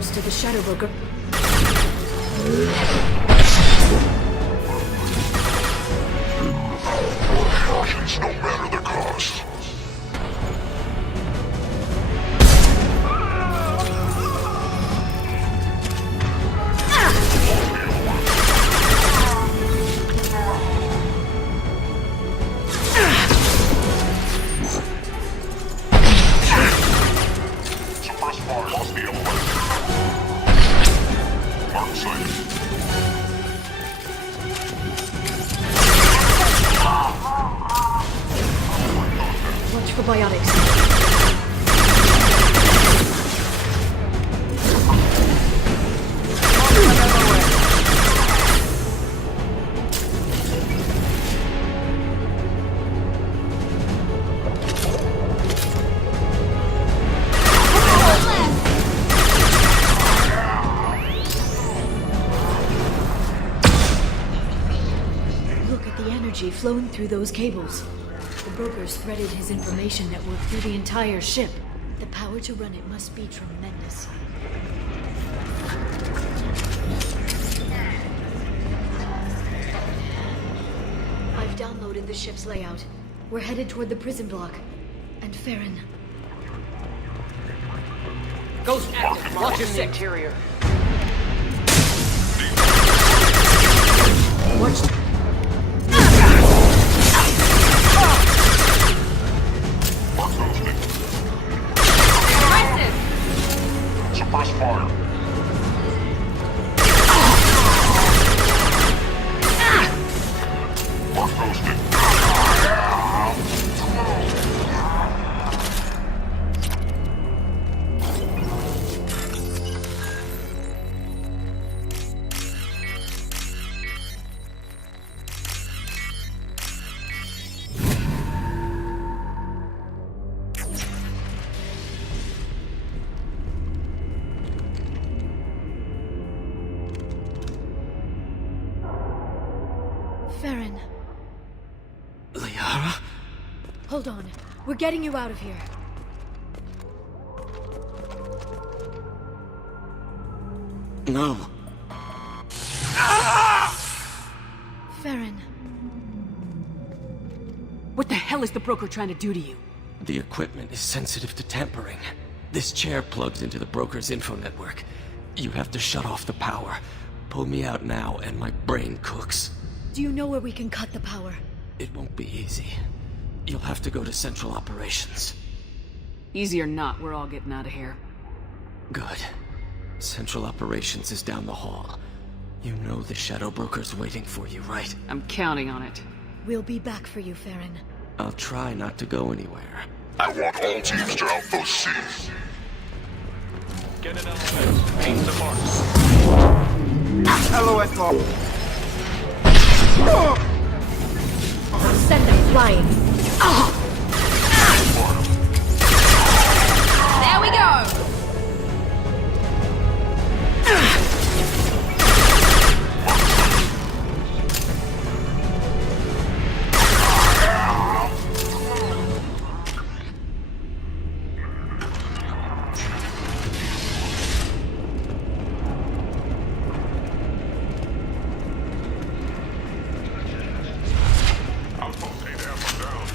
regards to the Shadow Broker. Precautions, no matter the cost. Lost the element. Mark sighted. Watch for biotics. Flowing through those cables. The brokers threaded his information network through the entire ship. The power to run it must be tremendous. I've downloaded the ship's layout. We're headed toward the prison block. And Farron. Ghost active. Watch your six. Interior. Watch. Suppress fire. Mark ghosted. Farron. Liara? Hold on. We're getting you out of here. No. Farron. What the hell is the broker trying to do to you? The equipment is sensitive to tampering. This chair plugs into the broker's info network. You have to shut off the power. Pull me out now and my brain cooks. Do you know where we can cut the power? It won't be easy. You'll have to go to Central Operations. Easy or not, we're all getting out of here. Good. Central Operations is down the hall. You know the Shadow Broker's waiting for you, right? I'm counting on it. We'll be back for you, Farron. I'll try not to go anywhere. I want all teams to outpost C. Get an LOS. Paint the marks. LOS off. Send them flying. There we go! Outpost 8M down.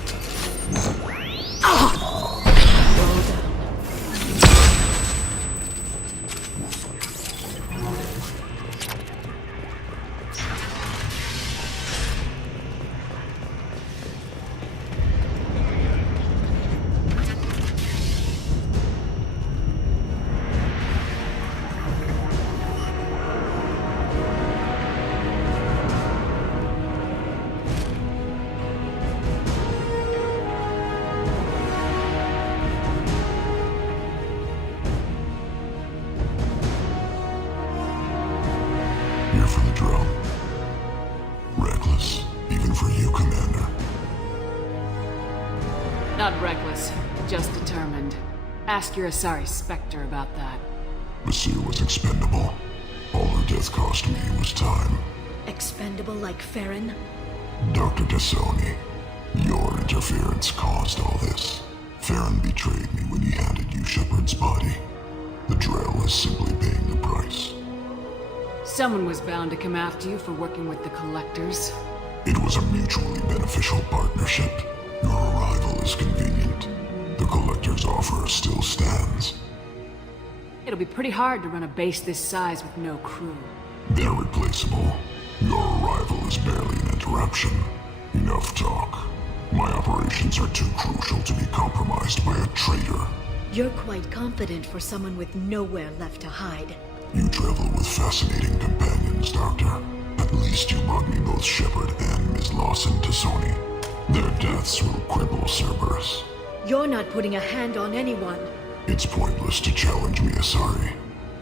Here for the drill. Reckless, even for you, Commander. Not reckless, just determined. Ask your Asari Spectre about that. Masir was expendable. All her death cost me was time. Expendable like Farron? Dr. Tassoni, your interference caused all this. Farron betrayed me when he handed you Shepard's body. The Drell is simply paying the price. Someone was bound to come after you for working with the Collectors. It was a mutually beneficial partnership. Your arrival is convenient. The Collector's offer still stands. It'll be pretty hard to run a base this size with no crew. They're replaceable. Your arrival is barely an interruption. Enough talk. My operations are too crucial to be compromised by a traitor. You're quite confident for someone with nowhere left to hide. You travel with fascinating companions, Doctor. At least you brought me both Shepard and Ms. Lawson to Sony. Their deaths will cripple Cerberus. You're not putting a hand on anyone. It's pointless to challenge me, Asari.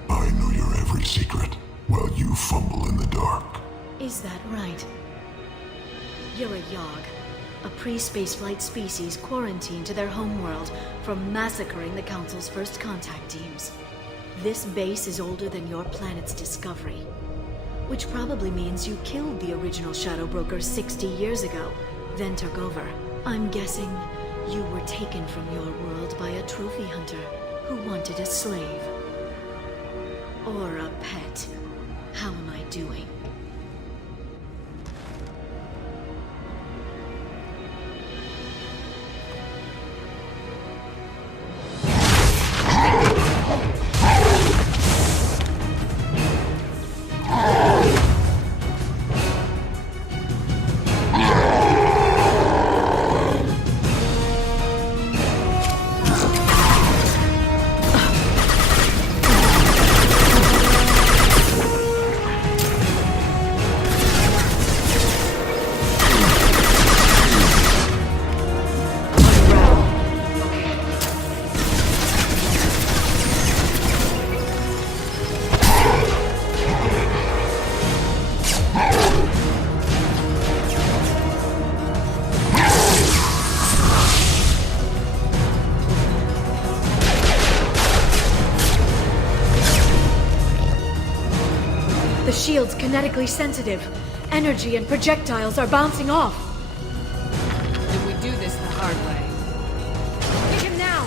I know your every secret, while you fumble in the dark. Is that right? You're a Yogg, a pre-spaceflight species quarantined to their homeworld from massacring the Council's first contact teams. This base is older than your planet's discovery, which probably means you killed the original Shadow Broker 60 years ago, then took over. I'm guessing you were taken from your world by a trophy hunter who wanted a slave. Or a pet. How am I doing? The shield's kinetically sensitive. Energy and projectiles are bouncing off. Then we do this the hard way. Hit him now!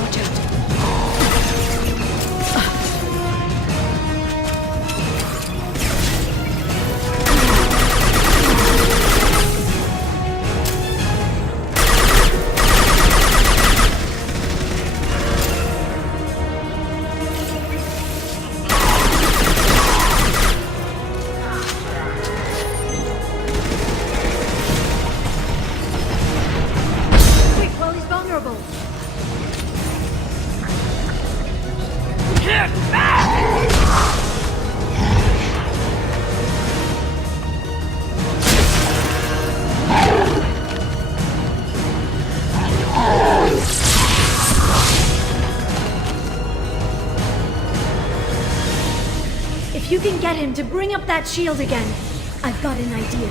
Watch out. Quick, while he's vulnerable. If you can get him to bring up that shield again, I've got an idea.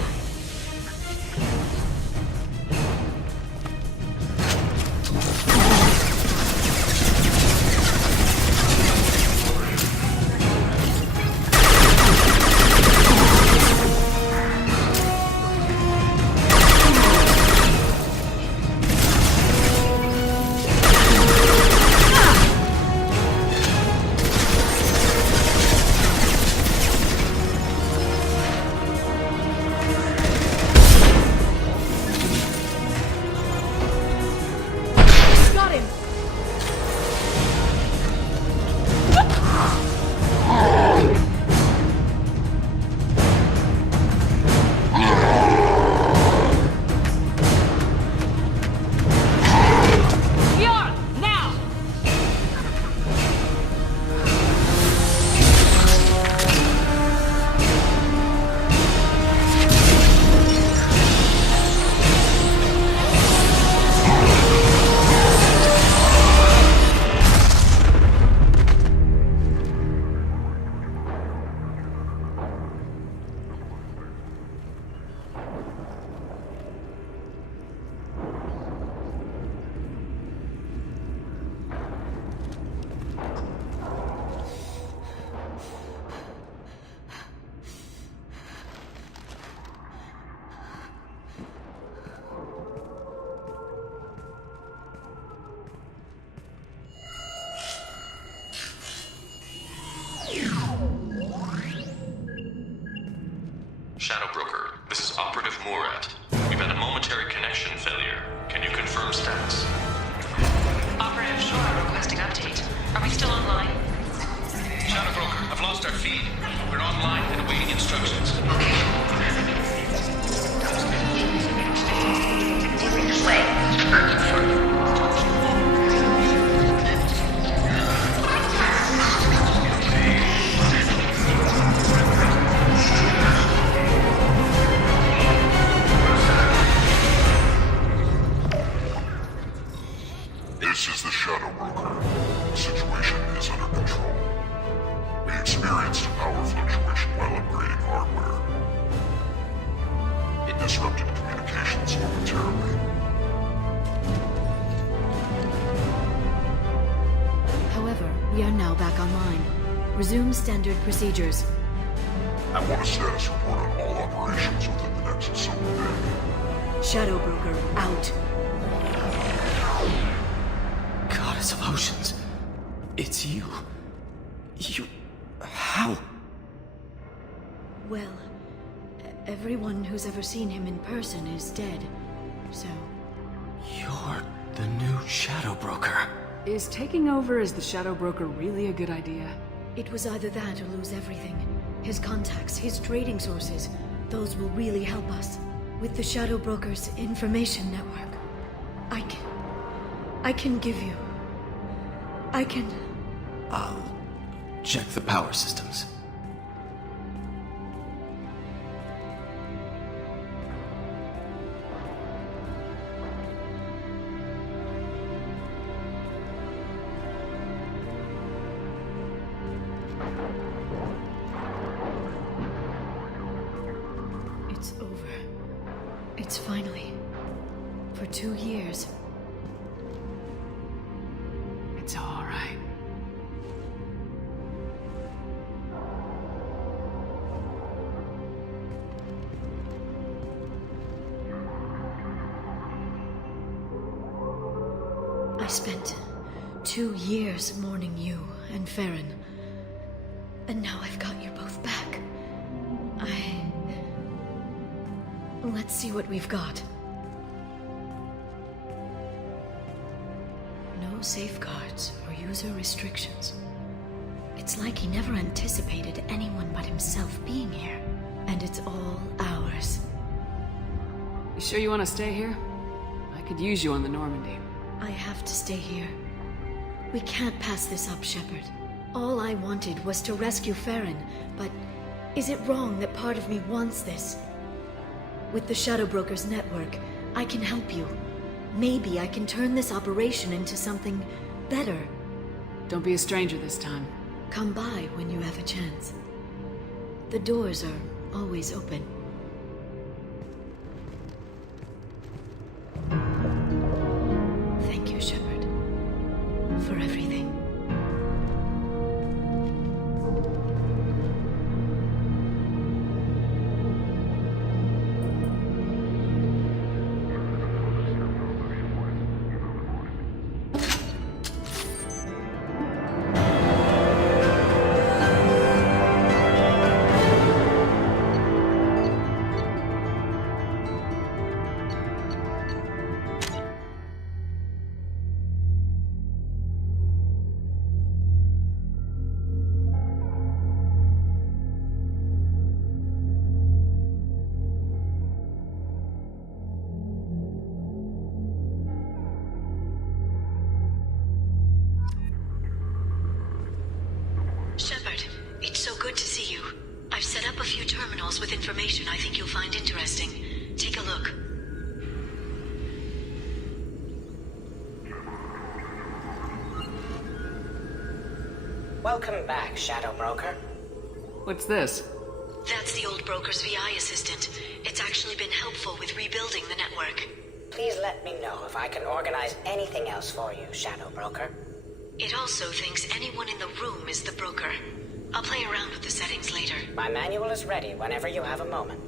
Murad. We've had a momentary connection failure. Can you confirm status? Operative Shore requesting update. Are we still online? Shadow Broker, I've lost our feed. We're online and awaiting instructions. This way. This is the Shadow Broker. The situation is under control. We experienced a power fluctuation while upgrading hardware. It disrupted communications momentarily. However, we are now back online. Resume standard procedures. I want a status report on all operations within the next single day. Shadow Broker out. Goddess of Oceans. It's you. You... How? Well, everyone who's ever seen him in person is dead. So, You're the new Shadow Broker. Is taking over as the Shadow Broker really a good idea? it was either that or lose everything. His contacts, his trading sources, those will really help us. With the Shadow Broker's information network, I can give you... I'll check the power systems. It's over. It's finally... For 2 years. It's all right. I spent 2 years mourning you and Farron. And now I've got you both back. Let's see what we've got. No safeguards or user restrictions. It's like he never anticipated anyone but himself being here. And it's all ours. You sure you want to stay here? I could use you on the Normandy. I have to stay here. We can't pass this up, Shepard. All I wanted was to rescue Farron, but is it wrong that part of me wants this? With the Shadow Broker's network, I can help you. Maybe I can turn this operation into something better. Don't be a stranger this time. Come by when you have a chance. The doors are always open. Thank you, Shepard, for everything. Shepard, it's so good to see you. I've set up a few terminals with information I think you'll find interesting. Take a look. Welcome back, Shadow Broker. What's this? That's the old broker's VI assistant. It's actually been helpful with rebuilding the network. Please let me know if I can organize anything else for you, Shadow Broker. It also thinks anyone in the room is the broker. I'll play around with the settings later. My manual is ready whenever you have a moment.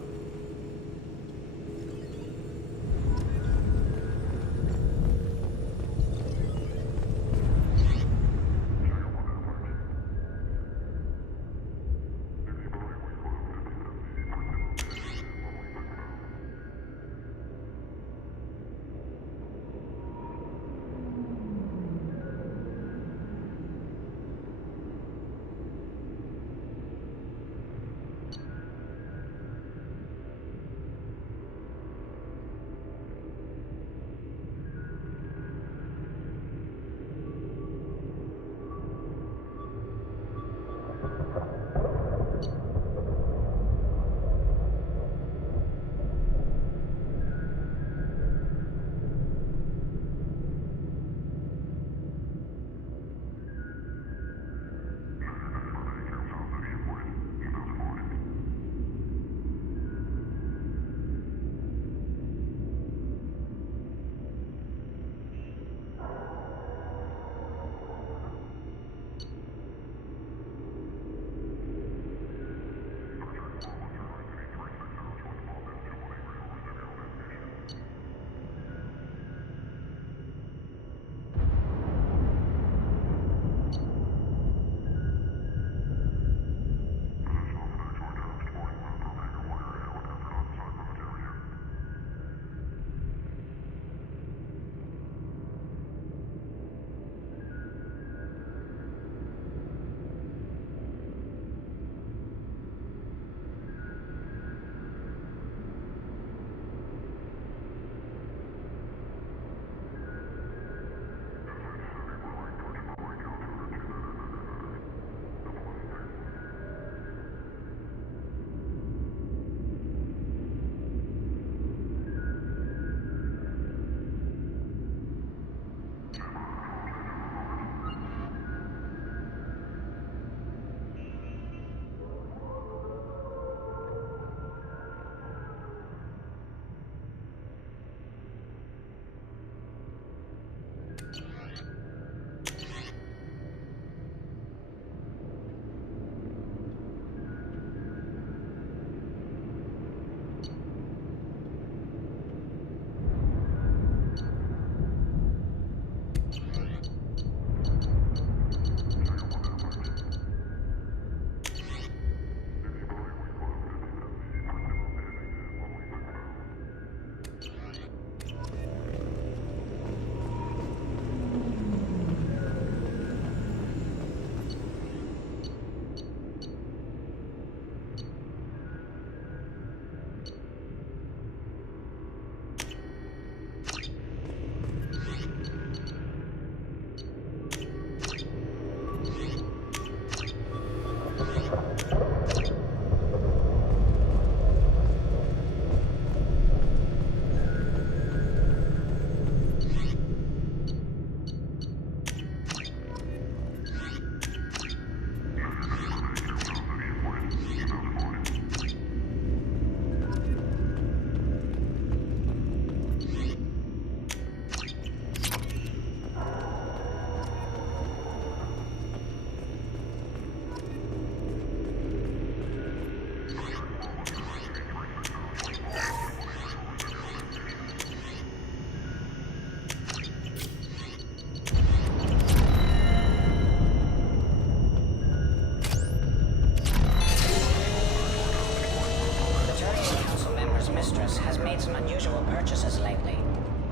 boss has made some unusual purchases lately.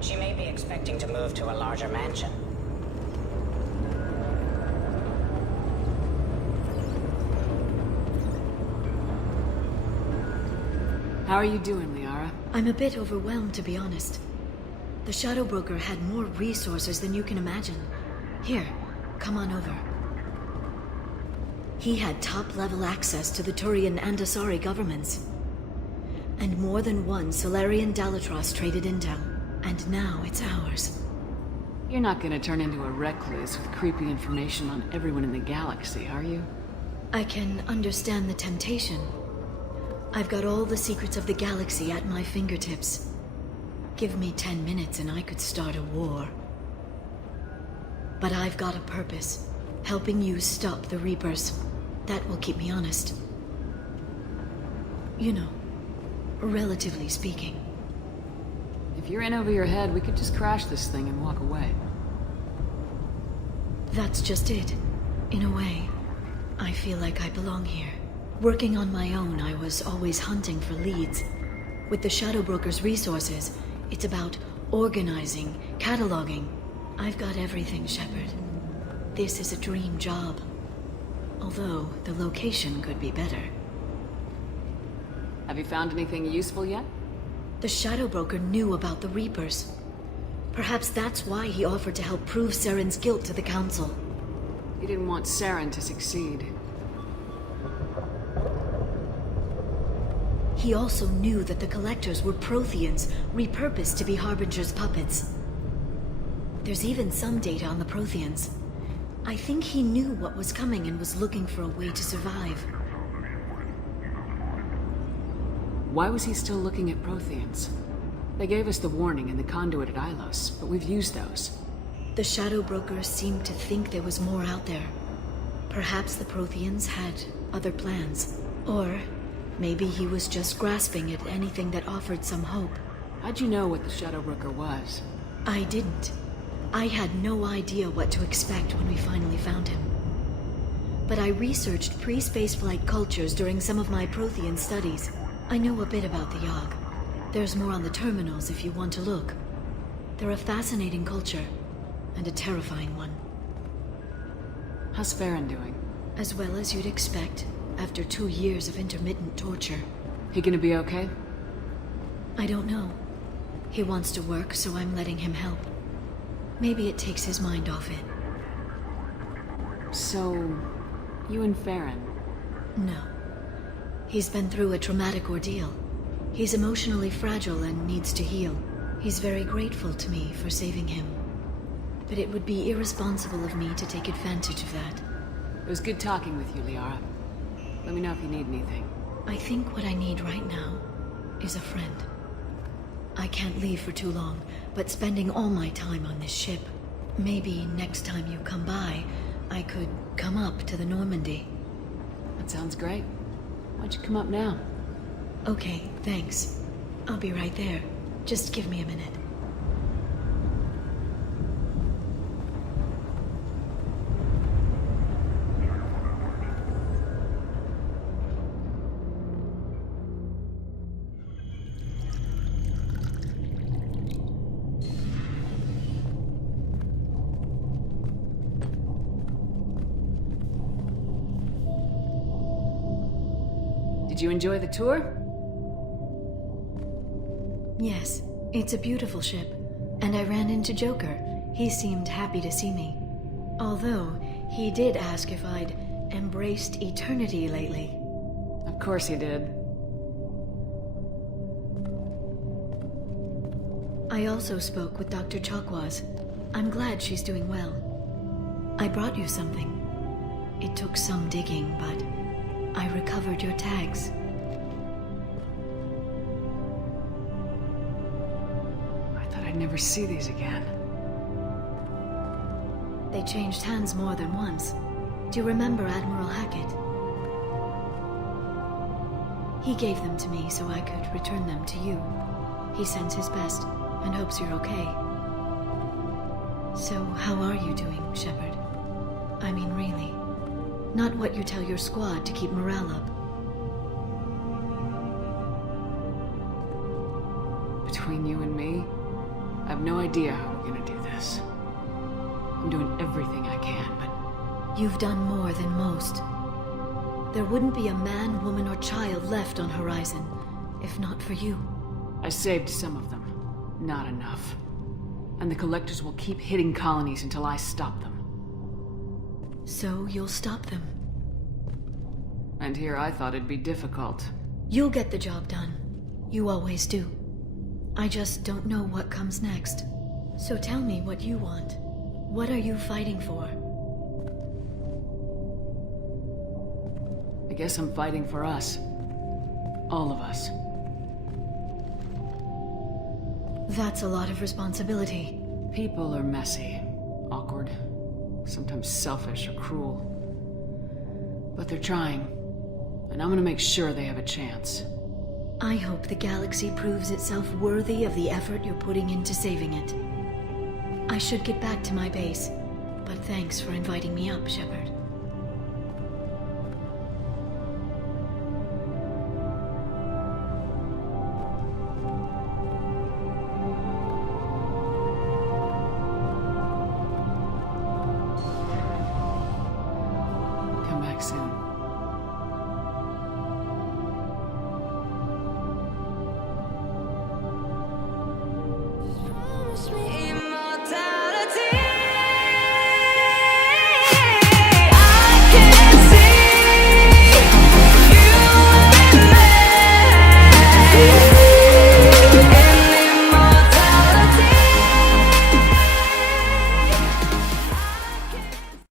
She may be expecting to move to a larger mansion. How are you doing, Liara? I'm a bit overwhelmed, to be honest. The Shadow Broker had more resources than you can imagine. Here, come on over. He had top-level access to the Turian and Asari governments. And more than one Solarian Dalatros traded intel. And now it's ours. You're not gonna turn into a recluse with creepy information on everyone in the galaxy, are you? I can understand the temptation. I've got all the secrets of the galaxy at my fingertips. Give me 10 minutes and I could start a war. But I've got a purpose. Helping you stop the Reapers. That will keep me honest. You know, relatively speaking. If you're in over your head, we could just crash this thing and walk away. That's just it. In a way, I feel like I belong here. Working on my own, I was always hunting for leads. With the Shadow Broker's resources, it's about organizing, cataloging. I've got everything, Shepard. This is a dream job. Although, the location could be better. Have you found anything useful yet? The Shadow Broker knew about the Reapers. Perhaps that's why he offered to help prove Saren's guilt to the Council. He didn't want Saren to succeed. He also knew that the Collectors were Protheans, repurposed to be Harbinger's puppets. There's even some data on the Protheans. I think he knew what was coming and was looking for a way to survive. Why was he still looking at Protheans? They gave us the warning in the conduit at Ilos, but we've used those. The Shadow Broker seemed to think there was more out there. Perhaps the Protheans had other plans. Or maybe he was just grasping at anything that offered some hope. How'd you know what the Shadow Broker was? I didn't. I had no idea what to expect when we finally found him. But I researched pre-spaceflight cultures during some of my Prothean studies. I know a bit about the Yogg. There's more on the terminals if you want to look. They're a fascinating culture, and a terrifying one. How's Farron doing? As well as you'd expect, after 2 years of intermittent torture. He gonna be okay? I don't know. He wants to work, so I'm letting him help. Maybe it takes his mind off it. So, you and Farron? No. He's been through a traumatic ordeal. He's emotionally fragile and needs to heal. He's very grateful to me for saving him. But it would be irresponsible of me to take advantage of that. It was good talking with you, Liara. Let me know if you need anything. I think what I need right now is a friend. I can't leave for too long, but spending all my time on this ship. Maybe next time you come by, I could come up to the Normandy. That sounds great. Why don't you come up now? Okay, thanks. I'll be right there. Just give me a minute. Did you enjoy the tour? Yes, it's a beautiful ship. And I ran into Joker. He seemed happy to see me. Although, he did ask if I'd embraced eternity lately. Of course he did. I also spoke with Dr. Chakwas. I'm glad she's doing well. I brought you something. It took some digging, but I recovered your tags. I thought I'd never see these again. They changed hands more than once. Do you remember Admiral Hackett? He gave them to me so I could return them to you. He sends his best and hopes you're okay. So, how are you doing, Shepard? I mean, really. Not what you tell your squad to keep morale up. Between you and me, I have no idea how we're gonna do this. I'm doing everything I can, but... You've done more than most. There wouldn't be a man, woman, or child left on Horizon, if not for you. I saved some of them. Not enough. And the Collectors will keep hitting colonies until I stop them. So you'll stop them. And here I thought it'd be difficult. You'll get the job done. You always do. I just don't know what comes next. So tell me what you want. What are you fighting for? I guess I'm fighting for us. All of us. That's a lot of responsibility. People are messy, awkward, sometimes selfish or cruel. But they're trying, and I'm gonna make sure they have a chance. I hope the galaxy proves itself worthy of the effort you're putting into saving it. I should get back to my base, but thanks for inviting me up, Shepard. Come back soon.